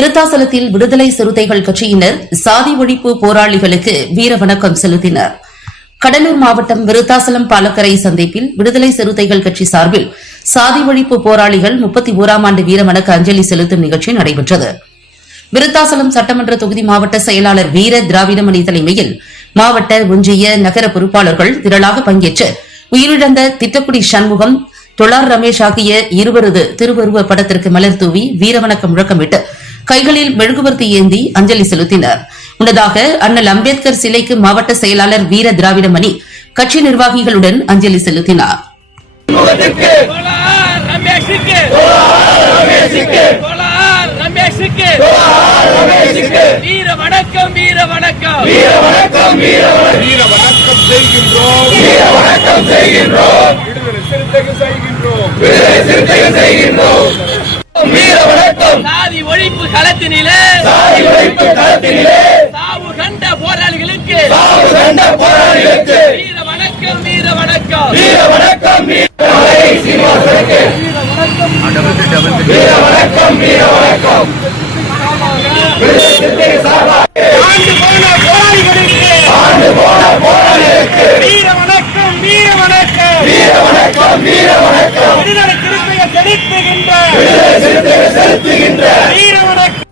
விருத்தாசலத்தில் விடுதலை சிறுத்தைகள் கட்சியினர் சாதி ஒழிப்பு போராளிகளுக்கு வீர வணக்கம் செலுத்தினர். கடலூர் மாவட்டம் விருத்தாசலம் பாலக்கரை சந்திப்பில் விடுதலை சிறுத்தைகள் கட்சி சார்பில் சாதி ஒழிப்பு போராளிகள் 31ஆம் ஆண்டு வீர வணக்க அஞ்சலி செலுத்தும் நிகழ்ச்சி நடைபெற்றது. விருத்தாசலம் சட்டமன்ற தொகுதி மாவட்ட செயலாளர் வீர திராவிடமணி தலைமையில் மாவட்ட ஒன்றிய நகர பொறுப்பாளர்கள் திரளாக பங்கேற்று உயிரிழந்த திட்டக்குடி சண்முகம், தொழார் ரமேஷ் ஆகிய இருவரது திருவுருவ படத்திற்கு மலர் தூவி வீரவணக்கம் முழக்கமிட்டு கைகளில் மெழுகுவர்த்தி ஏந்தி அஞ்சலி செலுத்தினர். முன்னதாக அண்ணல் அம்பேத்கர் சிலைக்கு மாவட்ட செயலாளர் வீர திராவிடமணி கட்சி நிர்வாகிகளுடன் அஞ்சலி செலுத்தினார். வீர வணக்கம் வீர வணக்கம் வீர வணக்கம் வீர வீர வணக்கம் செய்கின்றோம். வீர வணக்கம் செய்கின்றோம். விடுதலை சிறுத்தைகள் செய்கின்றோம். விடுதலை சிறுத்தைகள் செய்கின்றோம். வீர வணக்கம். சாதி ஒழிப்பு களத்தினிலே சாதி ஒழிப்பு களத்தினிலே சாவு கண்ட போராளிகளுக்கு சாவு கண்ட போராளிகளுக்கு வீர வணக்கம் வீர வணக்கம் வீர வணக்கம் வீர சீனிவாசனுக்கு வீர வணக்கம் வீர வணக்கம் வீர வணக்கம். விடுதலை சிறுத்தைகள் சார்பாக ஆண்டு போன போராளிகளுக்கு வீர வணக்கம் வீர வணக்கம் வீர வணக்கம் வீர வணக்கம். விடுதலை சிறுத்தைகள் செலுத்துகின்ற விடுதலை சிறுத்தைகள் செலுத்துகின்ற வீர வணக்கம்